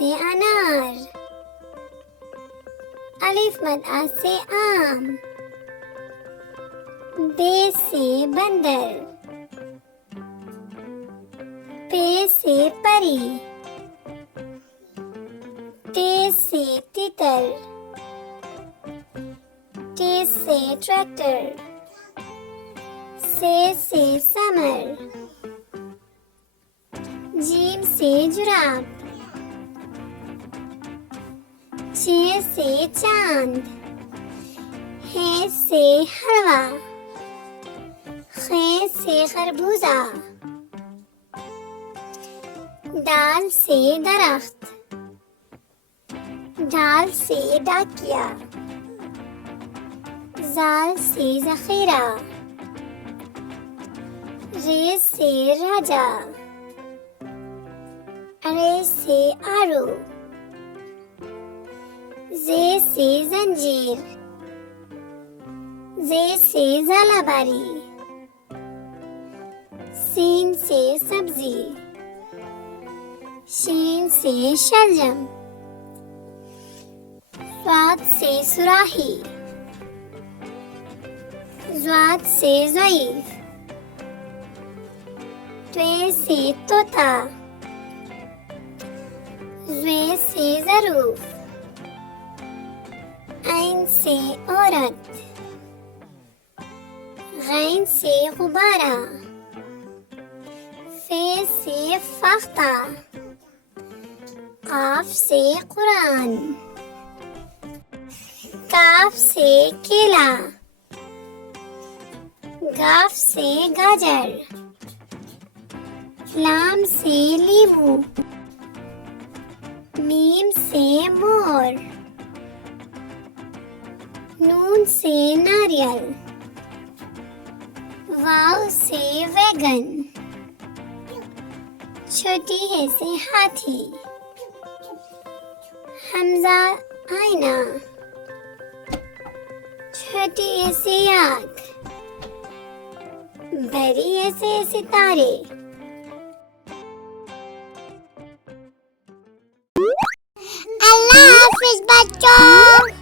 से अनार, अलिफ मद आ से आम, बे से बंदर, पे से परी, ते से तितर, टे से ट्रैक्टर, से समर, जीम से जुराब, चे से चांद, है से हलवा, खे से खरबूजा, दाल से दरख्त, डाल से डाकिया, जाल से जखीरा, रे से राजा, अरे से आरू, जे से जंजीर, जे से ज़ालाबारी, सीन से सब्जी, शीन से शलजम, स्वाद से सुराही, ज़्वाद से ज़ईफ़, त्वे से तोता, ज़्वे से ज़रूफ, ऐन से औरत, गैन से गुब्बारा, फे से फख्ता, काफ से कुरान, काफ से केला, गाफ से गाजर, लाम से लीमू, मीम से मोर, नून से नारियल, वाव से वैगन, छोटी है से हाथी, हमजा आईना, छोटी है से आग, बड़ी है से सितारे। अल्लाह हाफिज बच्चों।